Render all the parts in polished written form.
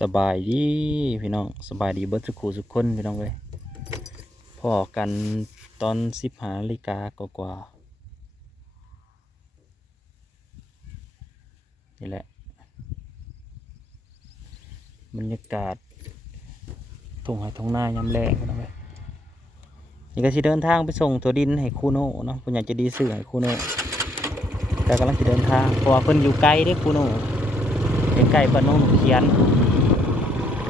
สบายดีพี่น้องสบายดีเบิดสุขุสุขคนพี่น้องเลยพอกันตอน15 นาฬิกากว่าๆนี่แหละบรรยากาศทุ่งไร่ทุ่งนายามแล้งพี่น้องเลยนี่ก็สิเดินทางไปส่งตัวดินให้คูโน่เนาะเพิ่นอยากจะดีซื้อให้คูโน่แต่กำลังจะเดินทางเพราะว่าเพิ่นอยู่ไกลเด้คูโน่ใกล้ๆบ้านโนนเขียน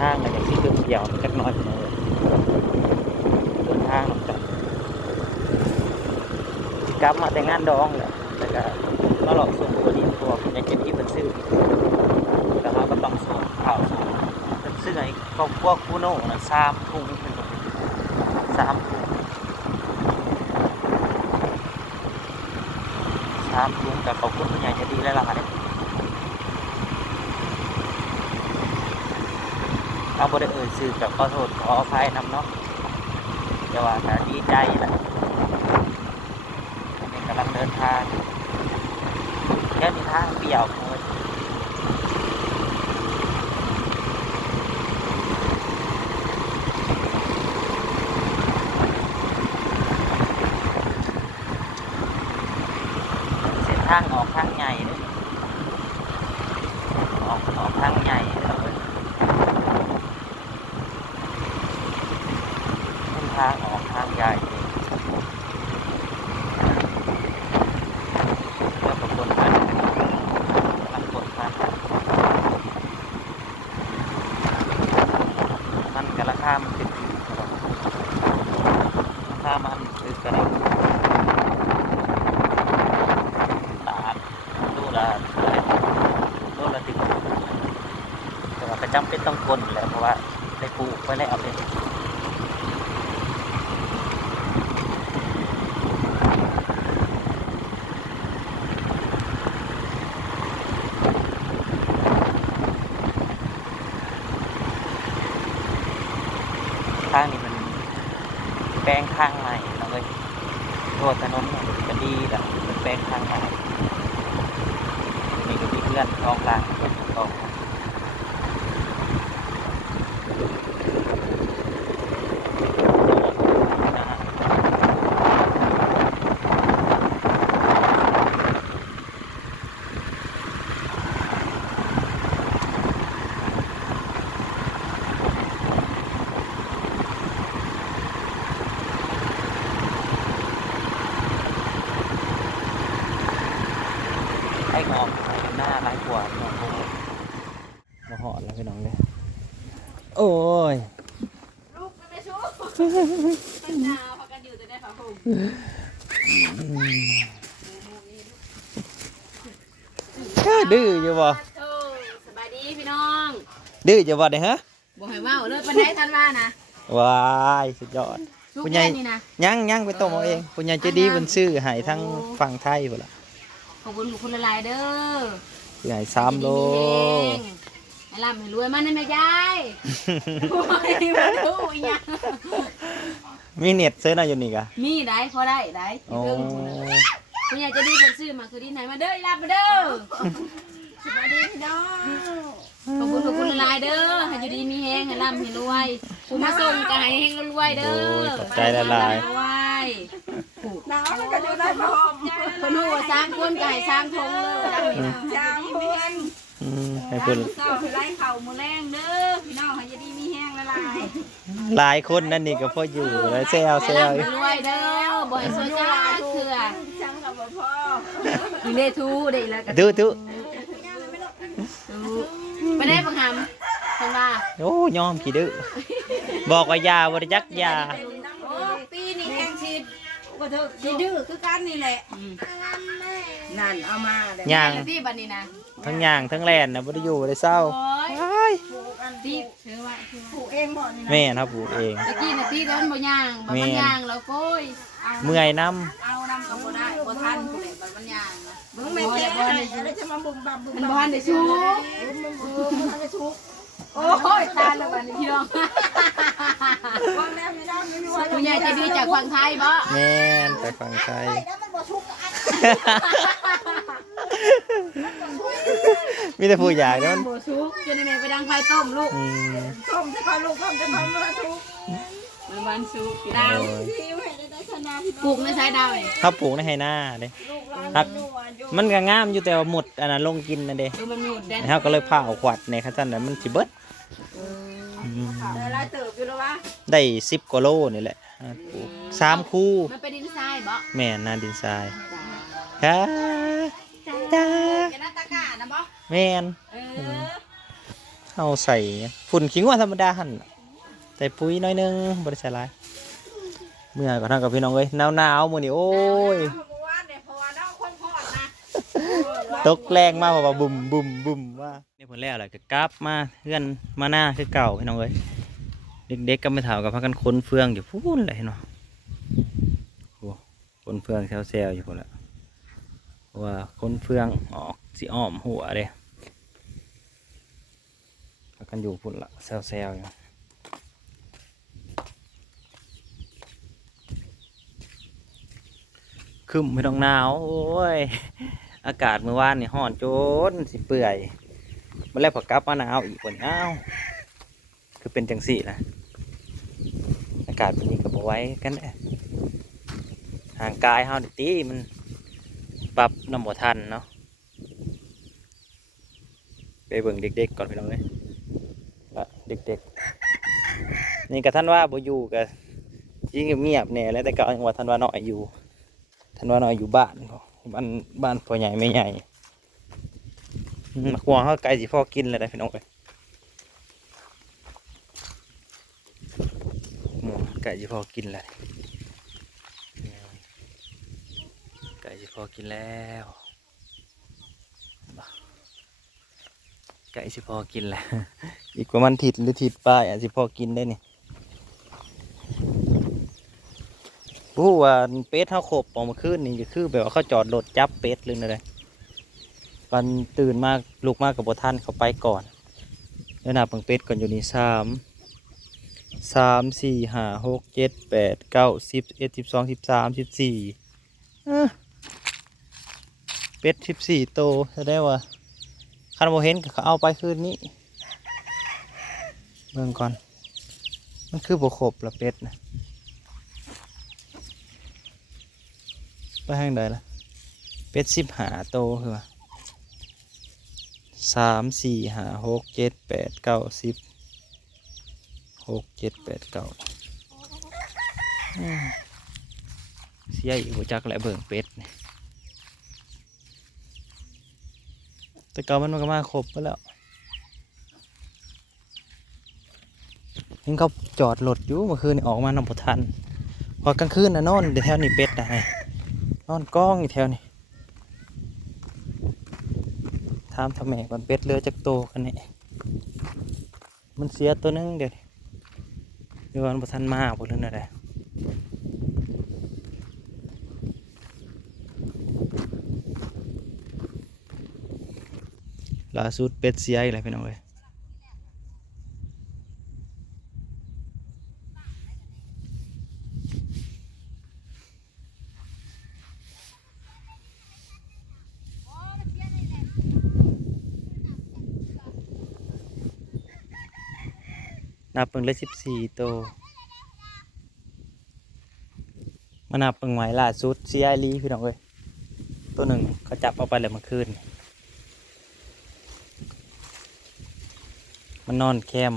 ทางก็จะสิเกี่ยวๆจักหน่อยพี่น้องเลยเดินทางนำกันสิกลับมาแต่งานดองแหละแล้วก็มาหลอกส่งตัวดินเพราะว่าเพิ่นอยากจะดีเพิ่นซื้อแล้วเราก็ต้องส่งข่าวส่งเพิ่นซื้อให้ครอบครัวคูโน่น่ะ3 ถุงเพิ่นบอก3 ถุงกับขอบคุณผู้ใหญ่ใจดีหลายๆเอาบ่ได้เอ่ยชื่อกับขอโทษขออภัยนำเนาะแต่ว่าก็ดีใจแหละนี่กำลังเดินทางแค่นี้ทางเปี่ยวเลยเส้นทางออกทางใหญ่เลยออกทางใหญ่เลยเส้นทางออกทางใหญ่แล้วก็คนมันมันคนมันกับราคามันติดราคามันคือกระดับตาดดูละติดแต่ว่าประจำเป็นต้องคนแหละเพราะว่าได้ปลูกไว้แล้วเป็นทางนี้มันแปลงทางใหม่เราเลยโทษถนนมันก็ดีแหละมันแปลงทางใหม่นี่ก็มีเพื่อนกองล่างกองไอ้งอมหน้าร้ายกว่าเนาะมาหอดแล้วพี่น้องเลยโอ้ยลูกไม่ชู้เป็นดาวพากันอยู่แต่ได้ผ้าห่มดื้ออยู่บ่สบายดีพี่น้อง ดื้ออยู่บ่ได้ฮะบ่ให้ว่าวเลยปันไดทันว่านะว้ายสุดยอดคุณยายยังไปต้มเอาเองคุณยายจะดีบนซื้อให้ทั้งฝั่งไทยพุ่นล่ะขอบคุณคุณละลายเด้อใหญ่3 โลให้ร่ำให้รวยมันได้ไหมยายโอ้ยมาดูอีหยังมีเน็ตซื้อน่ะอยู่นี่กะมีได้พอได้เรื่องคุณยายจะดีเป็นซื้อมาคือดีไหนมาเด้อรับมาเด้อสวัสดีพี่น้องขอบคุณละลายเด้อให้อยู่ดีมีแฮงให้ร่ำให้รวยผู้มาส่งก็ให้แฮงรวยเด้อขอบใจละลายหนาวแล้วก็จะได้พร้อมคนหัวสร้างคนไก่สร้างทงเลยจ้ามีแห้งให้เพิ่นก็ไล่เข่ามือแรงเด้อพี่น้องให้ดีมีแห้งละลายหลายคนนั่นนี่ก็พออยู่แล้วแซวรวยเด้อบ่ให้สวยจ้าเถื่อจังกับพ่อมีเลทูได้แล้วกันทุไปได้ปังหำคนว่าโอ้ยอมขี้ดื้อบอกว่ายาบ่ได้จักยาปีนี้แห้งชิดก็เถอะดื้อคือกันนี่แหละนั่นเอามาย่างที่บัดนี้นะทั้งย่างทั้งแล่นนะบ่ได้อยู่บ่ได้เศร้าที่ชื่อว่าปลูกเองบ่นี่นะแม่ครับปลูกเองตะกี้น่ะที่นั้นบ่ย่างบ่มันย่างแล้วโก้ยเมื่อยน้ำเอาน้ำก็บ่ได้บ่ทันผู้ใดบ่มันย่างนะมึงแม่แก่แล้วจะมาบุ่มบั่มมันบ่ทันได้ชูมันทันได้ชูโอ้ยตายแล้วบัดนี้พี่น้องวางแนวพี่น้องคุณยายจะดีจากฝั่งไทยบ่แม่นจากฝั่งไทยมีแต่ผู้ใหญ่แล้วมันบ่ชุกจนแม่ ไปดังไฟต้มลูก ต้มจะพาลูกต้มจะพามาทุก มันวันสุกดาวปลูกในสายดาวเอง เขาปลูกในไฮนาเด้ครับมันก็งามอยู่แต่ว่าหมดอันนั้นลงกินนะเด้ มันมีหมดแดน เขาก็เลยพาเอาขวดในขั้นตอนนั้นมันสิเบิด แต่ละเติบอยู่แล้ววะ ได้10 กว่าโลนี่แหละปลูก3 คู่ มันเป็นดินทรายบ่ แม่นาดินทรายจ้าจ้า แกน่าตะกานะบ่ แม่นเอาใส่ฝุ่นขิงว่าธรรมดาหั่นใส่ปุ๋ยน้อยนึงบ่ได้ใส่หลายเมื่อก็ทำกับพี่น้องเอ้ยหนาวๆมื้อนี้โอ้ย เพราะว่าน้องคนพอดนะ ตกแรงมากเพราะว่าบุ่มบุ่มบุ่มว่านี่ผลแล้วแหละก็กลับมาเพื่อนมาหน้าคือเก่าพี่น้องเอ้ยเด็กๆก็ไม่เท่ากับพักกันค้นเฟืองอยู่พูนเลยเนาะโอ้ค้นเฟืองแซวๆอยู่พุ่นละเพราะว่าค้นเฟืองออกสิอ้อมหัวเลยพักกันอยู่พุ่นละแซวๆอยู่คึมไม่ต้องหนาวโอ้ยอากาศเมื่อวานนี่ร้อนโจนสิเปื่อยมาแล้วพอกลับมาหนาวอีกคนอ้าวคือเป็นจังสี่ล่ะอากาศแบบนี้ก็บ่ไหว้กันแหละห่างกายเฮาดิตีมันปรับน้ำบ่ทันเนาะไปเบิ่งเด็กๆก่อนพี่น้องเอ้ยว่าเด็กๆนี่ก็ท่านว่าบ่อยู่ก็ยิ่งเงียบๆแน่แล้วแต่ก็ยังว่าท่านว่าน้อยอยู่ท่านว่าน้อยอยู่บ้านบ้านพ่อใหญ่แม่ใหญ่มาควงเขาไก่สิพ่อกินเลยได้พี่น้องเอ้ยหมูไก่สิพ่อกินเลยไก่สิพ่อกินแล้วไก่สิพ่อกินแล้วอีกประมาณทิศหรือทิศป้ายอาจสิพ่อกินได้นี่ผู้ว่าเป็ดเขาขบออกมาขึ้นนี่ก็คือแบบว่าเขาจอดรถจับเป็ดเลยนะเลยวันตื่นมากลูกมากกับบท่านเขาไปก่อนแล้วนับเป็ดก่อนอยู่นี่3 4 5 6 7 8 9 10 11 12 13 14เป็ด14 โตแสดงว่าคันโมเห็นเขาเอาไปคืนนี้เบิ่งก่อนมันคือบ่ครบละเป็ดนะไปทางใดล่ะเป็ด15 โตคือว่า3 4 5 6 7 8 9 10 6 7 8 9เสียอีกหัวจักและเบิ่งเป็ดนี่แต่เก่ามันก็มาครบไปแล้วเห็นเขาจอดรถอยู่เมื่อคืนนี่ออกมานำพทันพอกลางคืนน่ะนอนเดี๋ยวแถวนี้เป็ดนะไงนอนกองอยู่แถวนี้ถามทำไมก่อนเป็ดเรือจักโตกันนี่มันเสียตัวนึงเดี๋ยวมันพทันมาพอเรื่องอะไรล่าสุดเป็ดเสียอีกแล้วพี่น้องเอ้ยนับเพิ่งเลย14 โตมานับเพิ่งไว้ล่าสุดเสียอีหลีพี่น้องเอ้ยตัวหนึ่งเขาจับเอาไปเลยเมื่อคืนมันนอนแคม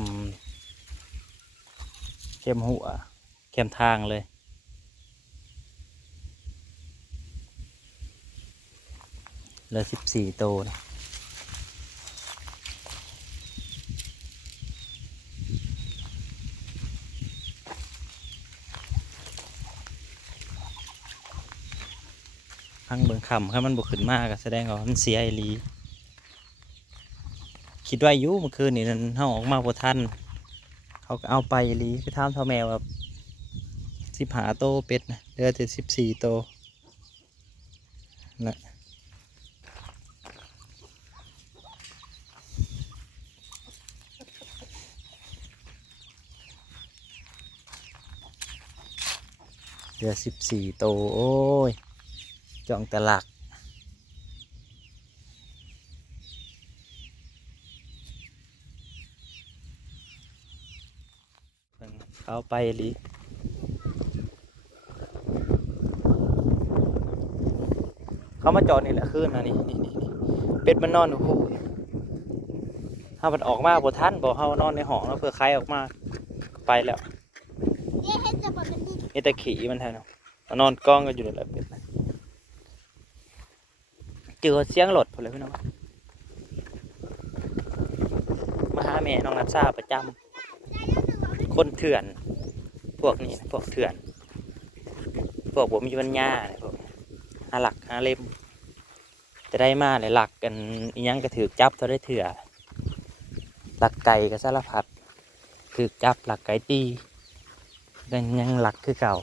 หัวแคมทางเลยเหลือ14 โตนะพังเบิ่งคำครับมันบุกขึ้นมากแสดงว่ามันเสียอีหลีคิดว่าอยู่เมื่อคืนนี่นั่นเขาออกมาพอทันเขาก็เอาไปอีหลีไปทำเท่าแมวแบบ15 โตเป็ดนะเหลือแต่14 โตนะเหลือ14 โตโอ้ยจ่องแต่หลัก เขาไปหลีเขามาจอดนี่แหละคืนนะนี่เป็ดมันนอนอยู่คู่ถ้ามันออกมาบ่ทันบอกเขานอนในห้องแล้วเพื่อใครออกมาไปแล้วนี่แต่ขี่มันแทนเอานอนกองกันอยู่นี่แหละเป็ดนะเจอเสียงรถพอเลยพี่น้องมาหาแม่น้องนัทซาประจำคนเถื่อนพวกนี้พวกเถื่อนพวกผมมีปัญญาพวกหาหลักหาเล่มจะได้มาเลยหลักกันอีหยังก็ถือจับเท่าได้เถื่อหลักไก่กับสารพัดถือจับหลักไก่ตีกันยังหลักคือเก่า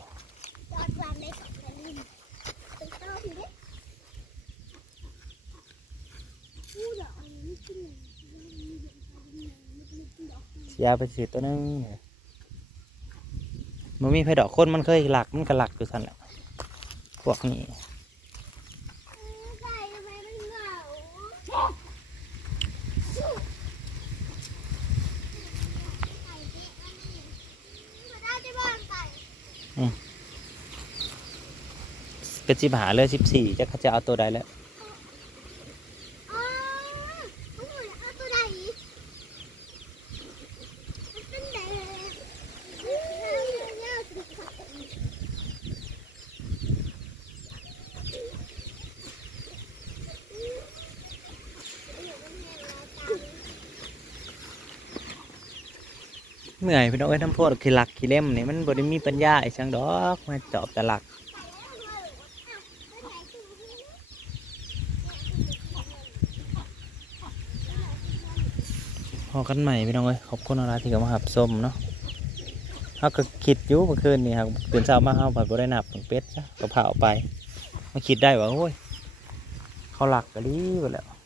เสียไปสิตัวนึงมันมีไผดอกคนมันเคยหลักมันก็หลักอยู่สั่นแหละพวกนี้เป็น15เลย14จะเขาจะเอาตัวใดแล้วเหนื่อยพี่น้องเอ้ยทำพวกขี้หลักขี้เล่มนี่มันบ่ได้มีปัญญาไอ้ช่างดอกมาจอบแต่หลักพอกันใหม่พี่น้องเอ้ยขอบคุณอะไรที่เขามาหับส้มเนาะเขาก็คิดอยู่เมื่อคืนนี่ครับตื่นเช้ามาเขาผัดบ่ได้นับเป็ดจ้ะก็เผาไปมาคิดได้ว่าโอ้ยเขาหลักกันดีไปแล้ว